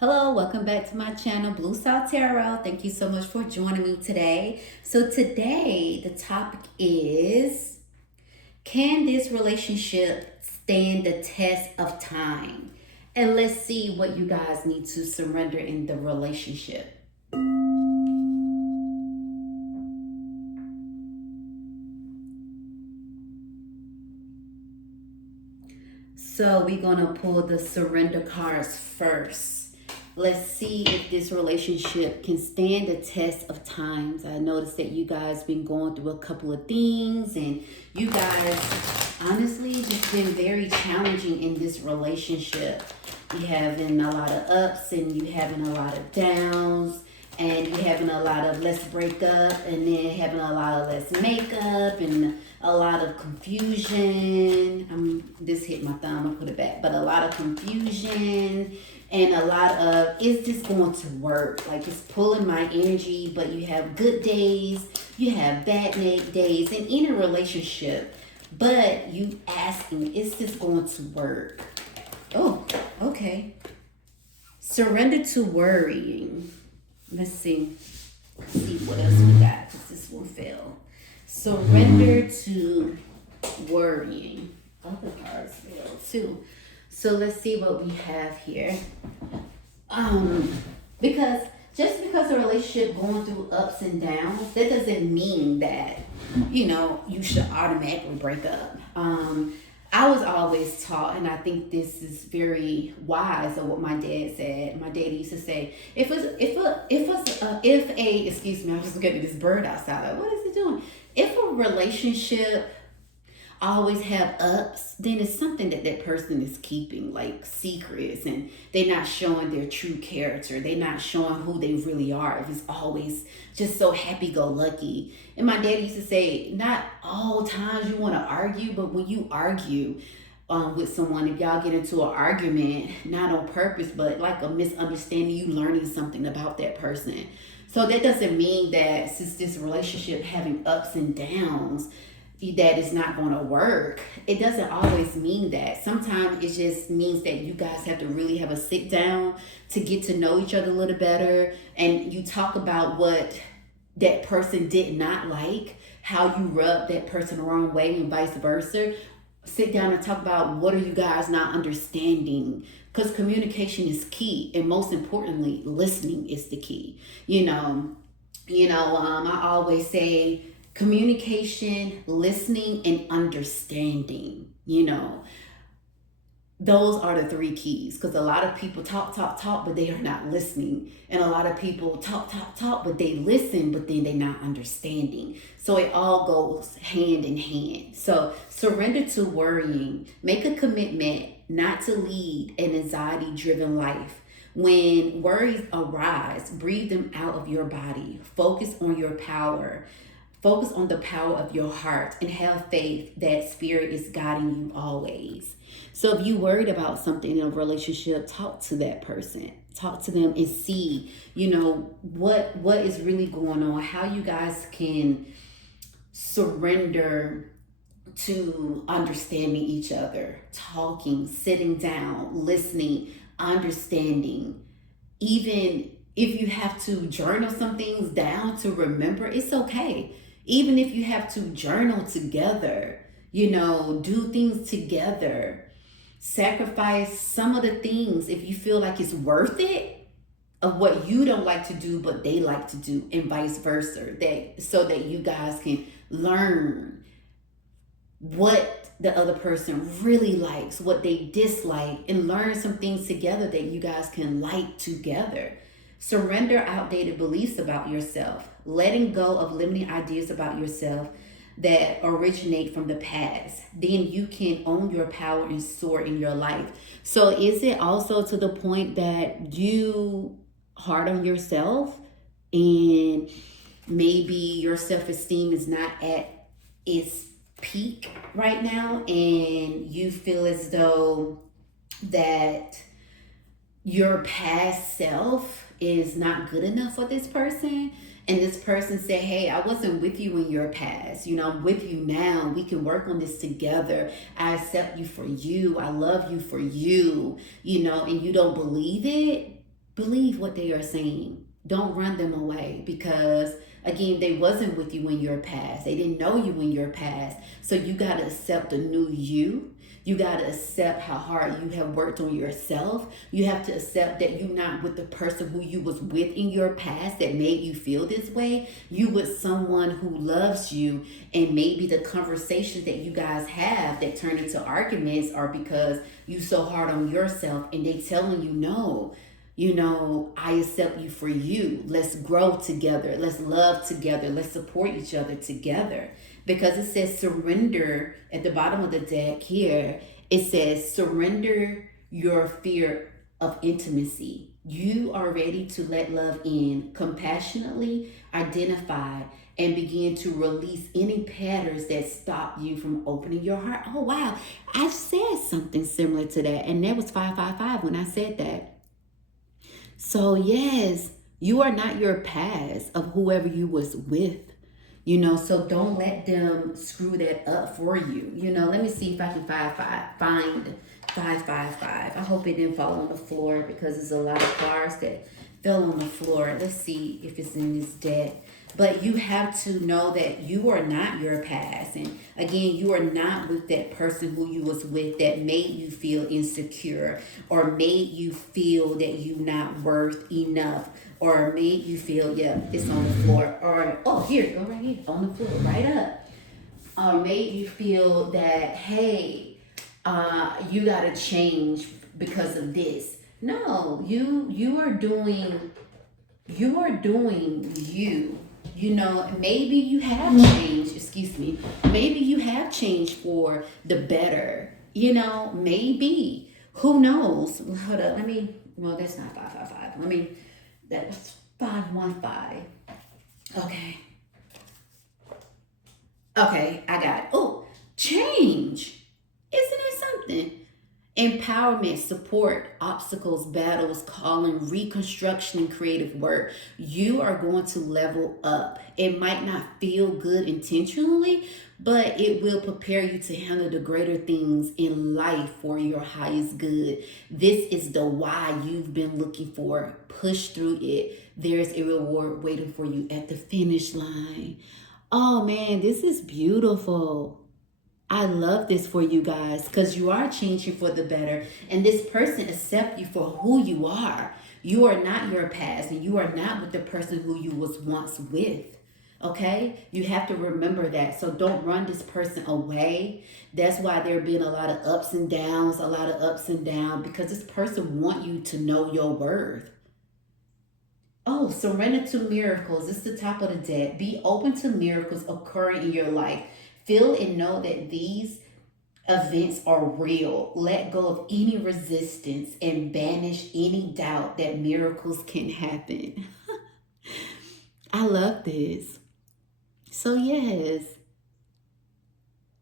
Hello, welcome back to my channel, Blue Salt Tarot. Thank you so much for joining me today. So today, the topic is, can this relationship stand the test of time? And let's see what you guys need to surrender in the relationship. So we're going to pull the surrender cards first. Let's see if this relationship can stand the test of times. I noticed that you guys been going through a couple of things, and you guys honestly just been very challenging in this relationship. You having a lot of ups and you having a lot of downs, and you having a lot of let's break up, and then having a lot of let's make up, and a lot of confusion. This hit my thumb, I put it back, but a lot of confusion and a lot of, is this going to work? Like, it's pulling my energy, but you have good days, you have bad days, and in a relationship, but you asking, is this going to work? Oh, okay. Surrender to worrying. Let's see. See what else we got, because this one fell. Surrender to worrying. Other cards fell too. So let's see what we have here. Because just because a relationship going through ups and downs, that doesn't mean that, you should automatically break up. I was always taught, and I think this is very wise of what my dad said. My dad used to say, excuse me, I was getting this bird outside. Like, what is it doing? If a relationship always have ups, then it's something that that person is keeping, like secrets, and they're not showing their true character. They're not showing who they really are. If it's always just so happy-go-lucky. And my dad used to say, not all times you want to argue, but when you argue with someone, if y'all get into an argument, not on purpose, but like a misunderstanding, you learning something about that person. So that doesn't mean that since this relationship having ups and downs, that it's not going to work. It doesn't always mean that. Sometimes it just means that you guys have to really have a sit down to get to know each other a little better, and you talk about what that person did not like, how you rubbed that person the wrong way, and vice versa. Sit down and talk about what are you guys not understanding, because communication is key, and most importantly, listening is the key. I always say communication, listening, and understanding. Those are the three keys, because a lot of people talk, but they are not listening. And a lot of people talk, but they listen, but then they're not understanding. So it all goes hand in hand. So surrender to worrying. Make a commitment not to lead an anxiety-driven life. When worries arise, breathe them out of your body. Focus on your power. Focus on the power of your heart, and have faith that spirit is guiding you always. So if you worried about something in a relationship, talk to that person. Talk to them and see, what is really going on, how you guys can surrender to understanding each other, talking, sitting down, listening, understanding. Even if you have to journal some things down to remember, it's okay. Even if you have to journal together, do things together, sacrifice some of the things if you feel like it's worth it, of what you don't like to do but they like to do, and vice versa, that so that you guys can learn what the other person really likes, what they dislike, and learn some things together that you guys can like together. Surrender outdated beliefs about yourself, letting go of limiting ideas about yourself that originate from the past. Then you can own your power and soar in your life. So is it also to the point that you hard on yourself, and maybe your self-esteem is not at its peak right now, and you feel as though that your past self is not good enough for this person, and this person said, hey, I wasn't with you in your past, I'm with you now, we can work on this together, I accept you for you, I love you for you, and you don't believe it, believe what they are saying. Don't run them away because again, they wasn't with you in your past. They didn't know you in your past. So you got to accept a new you. You got to accept how hard you have worked on yourself. You have to accept that you're not with the person who you was with in your past that made you feel this way. You with someone who loves you, and maybe the conversations that you guys have that turn into arguments are because you so hard on yourself and they telling you no. I accept you for you. Let's grow together. Let's love together. Let's support each other together. Because it says surrender at the bottom of the deck here. It says surrender your fear of intimacy. You are ready to let love in, compassionately identify and begin to release any patterns that stop you from opening your heart. Oh, wow. I said something similar to that. And that was 555 when I said that. So yes, you are not your past of whoever you was with, so don't let them screw that up for you. Let me see if I can find 555. I hope it didn't fall on the floor because there's a lot of cards that fell on the floor. Let's see if it's in this deck. But you have to know that you are not your past. And again, you are not with that person who you was with that made you feel insecure or made you feel that you're not worth enough or made you feel, yeah, it's on the floor. Or, oh, here, go right here, on the floor, right up. Or made you feel that, hey, you got to change because of this. No, you are doing you. Maybe you have changed, maybe you have changed for the better, maybe. Who knows? Hold up, that's not 555. That's 515. Okay, I got it. Oh, change. Isn't it something? Empowerment, support, obstacles, battles, calling, reconstruction, and creative work. You are going to level up. It might not feel good intentionally, but it will prepare you to handle the greater things in life for your highest good. This is the why you've been looking for. Push through it. There's a reward waiting for you at the finish line. Oh man, this is beautiful. I love this for you guys because you are changing for the better. And this person accepts you for who you are. You are not your past and you are not with the person who you was once with. Okay? You have to remember that. So don't run this person away. That's why there have been a lot of ups and downs, because this person want you to know your worth. Oh, surrender to miracles. This is the top of the deck. Be open to miracles occurring in your life. Feel and know that these events are real. Let go of any resistance and banish any doubt that miracles can happen. I love this. So yes,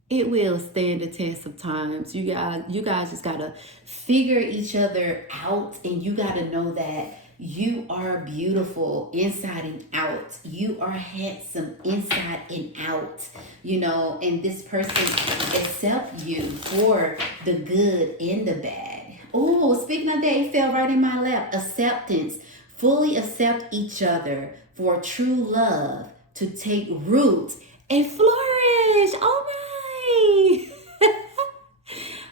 it will stand the test of times. You guys just gotta figure each other out, and you gotta know that you are beautiful inside and out. You are handsome inside and out, and this person accepts you for the good and the bad. Oh, speaking of that, it fell right in my lap. Acceptance. Fully accept each other for true love to take root and flourish. Oh my!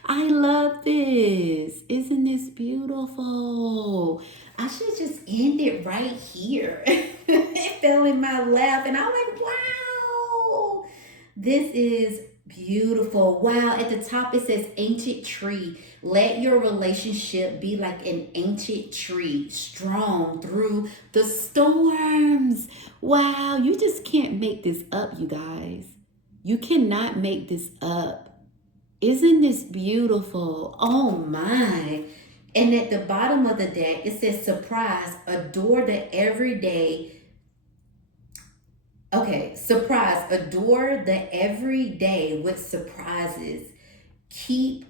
I love this. Isn't this beautiful? I should just end it right here. It fell in my lap and I went, wow. This is beautiful. Wow. At the top it says ancient tree. Let your relationship be like an ancient tree, strong through the storms. Wow. You just can't make this up, you guys. You cannot make this up. Isn't this beautiful? Oh my. And at the bottom of the deck, it says surprise, adore the everyday. Okay, surprise, adore the everyday with surprises. Keep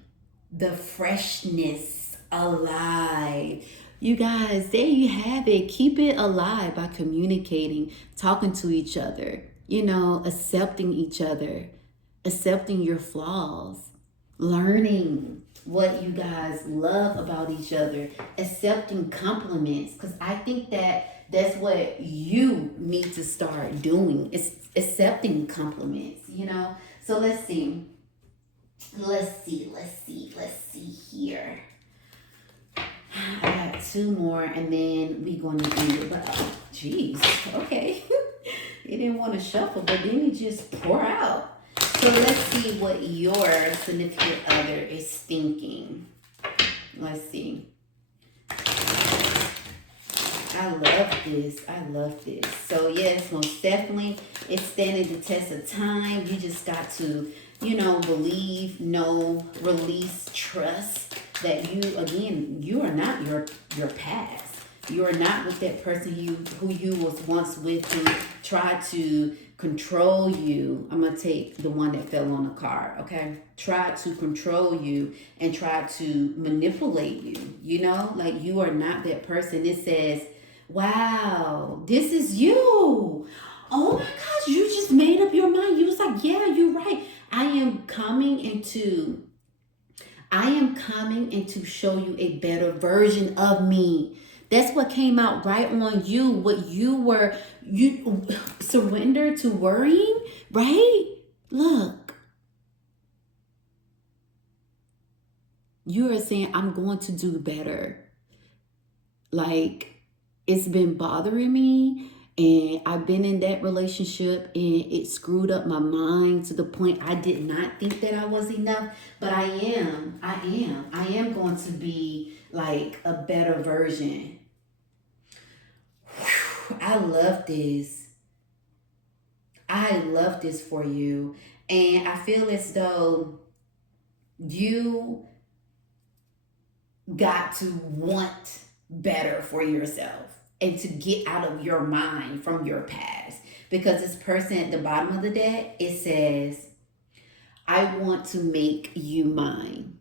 the freshness alive. You guys, there you have it. Keep it alive by communicating, talking to each other, accepting each other, accepting your flaws, learning. what you guys love about each other, accepting compliments, because I think that that's what you need to start doing. It's accepting compliments, you know. So let's see here. I got two more, and then we gonna end it. But jeez, okay. He didn't want to shuffle, but then he just pour out. So let's see what your significant other is thinking. Let's see. I love this. I love this. So yes, most definitely, it's standing the test of time. You just got to, believe, know, release, trust that you are not your past. You are not with that person who you was once with, who tried to control you. I'm gonna take the one that fell on the card, okay? Tried to control you and tried to manipulate you. Like you are not that person. It says, wow, this is you. Oh my gosh, you just made up your mind. You was like, yeah, you're right. I am coming into show you a better version of me. That's what came out right on you. What you surrender to worrying, right? Look, you are saying, I'm going to do better. Like, it's been bothering me, and I've been in that relationship, and it screwed up my mind to the point I did not think that I was enough. But I am going to be like a better version. Whew, I love this. I love this for you. And I feel as though you got to want better for yourself and to get out of your mind from your past. Because this person at the bottom of the deck, it says, I want to make you mine.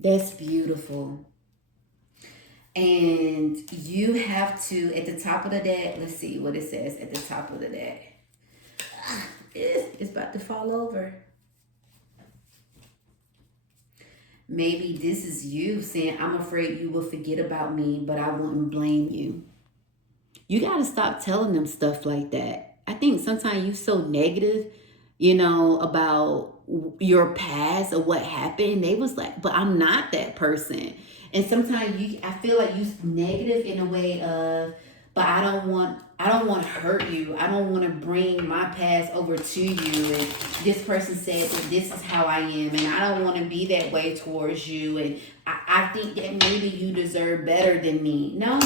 That's beautiful. And you have to, at the top of the deck, let's see what it says at the top of the deck. It's about to fall over. Maybe this is you saying, I'm afraid you will forget about me, but I wouldn't blame you. You got to stop telling them stuff like that. I think sometimes you're so negative, about your past or what happened. They was like, but I'm not that person. And sometimes I feel like you negative in a way of, but I don't want to hurt you. I don't want to bring my past over to you. And this person said that this is how I am, and I don't want to be that way towards you. And I think that maybe you deserve better than me. No,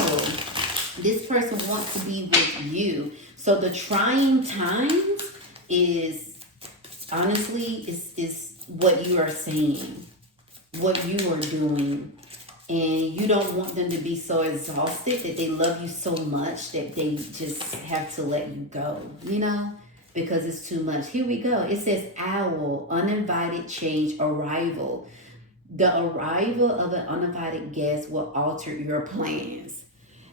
this person wants to be with you. So the trying times is honestly is what you are saying, what you are doing. And you don't want them to be so exhausted that they love you so much that they just have to let you go, because it's too much. Here we go. It says owl, uninvited change, arrival. The arrival of an uninvited guest will alter your plans.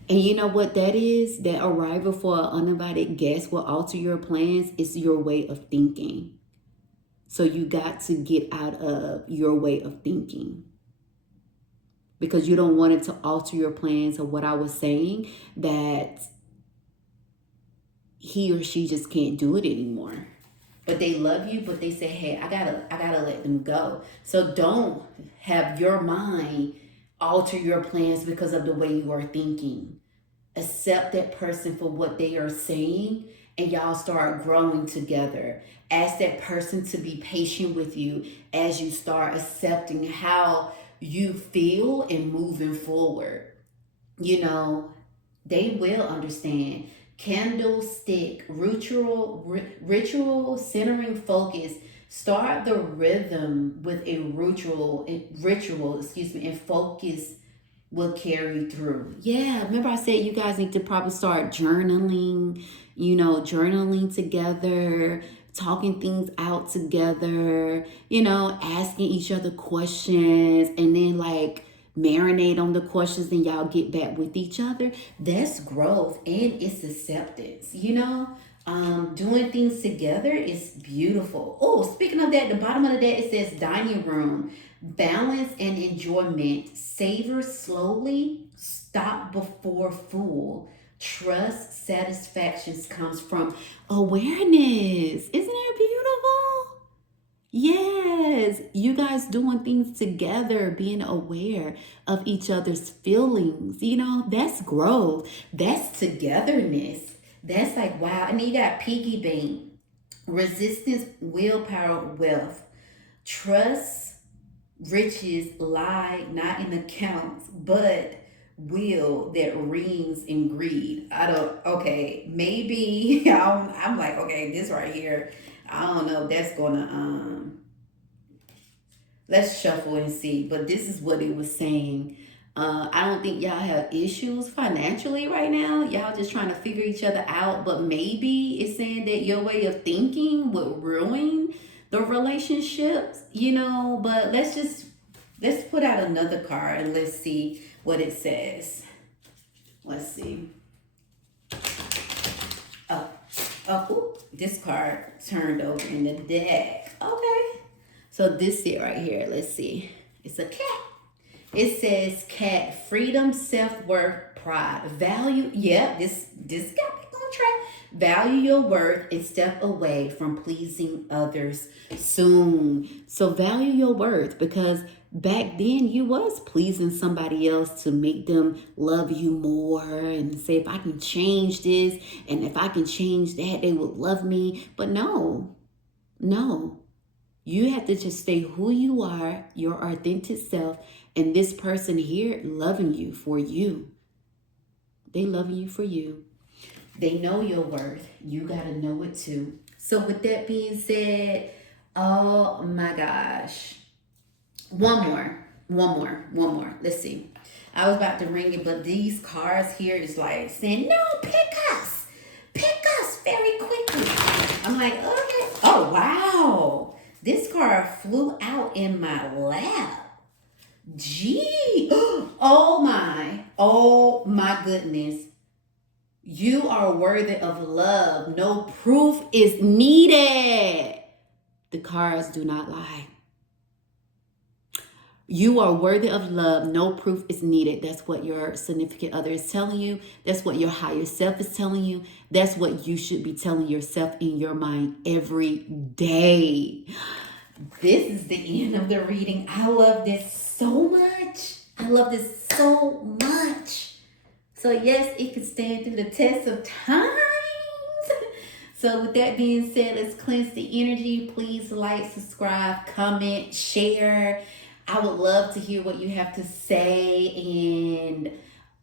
And you know what that is? That arrival for an uninvited guest will alter your plans. It's your way of thinking. So you got to get out of your way of thinking, because you don't want it to alter your plans. Or what I was saying, that he or she just can't do it anymore. But they love you, but they say, hey, I gotta let them go. So don't have your mind alter your plans because of the way you are thinking. Accept that person for what they are saying, and y'all start growing together. Ask that person to be patient with you as you start accepting how you feel and moving forward. They will understand. Candlestick, ritual, centering, focus. Start the rhythm with a ritual, and focus will carry through. Yeah, remember I said you guys need to probably start journaling, journaling together, talking things out together, asking each other questions, and then like marinate on the questions, and y'all get back with each other. That's growth, and it's acceptance, Doing things together is beautiful. Oh, speaking of that, the bottom of the deck it says dining room, balance and enjoyment. Savor slowly, stop before full. Trust, satisfactions comes from awareness. Isn't that beautiful? Yes, you guys doing things together, being aware of each other's feelings. That's growth. That's togetherness. That's like, wow. And then you got piggy bank, resistance, willpower, wealth, trust, riches lie not in accounts, but will that rings in greed. Okay, maybe I'm like, okay, this right here, I don't know if that's gonna, let's shuffle and see. But this is what it was saying. I don't think y'all have issues financially right now. Y'all just trying to figure each other out. But maybe it's saying that your way of thinking would ruin the relationships, But let's put out another card and let's see what it says. Let's see. This card turned over in the deck. Okay. So this here right here, let's see. It's a cat. It says cat, freedom, self-worth, pride, value. Yeah, this got me on track. Value your worth and step away from pleasing others soon. So value your worth, because back then you was pleasing somebody else to make them love you more and say, if I can change this and if I can change that, they would love me. But no. You have to just stay who you are, your authentic self, and this person here loving you for you. They love you for you. They know your worth. You got to know it too. So with that being said, oh my gosh. One more. Let's see. I was about to ring it, but these cards here is like saying, no, pick us. Pick us very quickly. I'm like, okay. Oh, wow. This card flew out in my lap. Gee. Oh my goodness. You are worthy of love. No proof is needed. The cards do not lie. You are worthy of love. No proof is needed. That's what your significant other is telling you. That's what your higher self is telling you. That's what you should be telling yourself in your mind every day. This is the end of the reading. I love this so much. So yes, it can stand through the test of times. So with that being said, let's cleanse the energy. Please like, subscribe, comment, share. I would love to hear what you have to say, and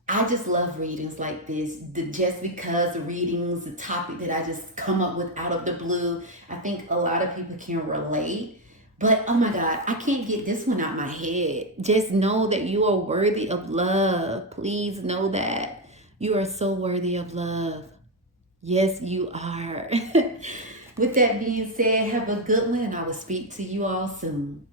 I just love readings like this. Just because readings, the topic that I just come up with out of the blue, I think a lot of people can relate. But oh my God, I can't get this one out my head. Just know that you are worthy of love. Please know that. You are so worthy of love. Yes, you are. With that being said, have a good one, and I will speak to you all soon.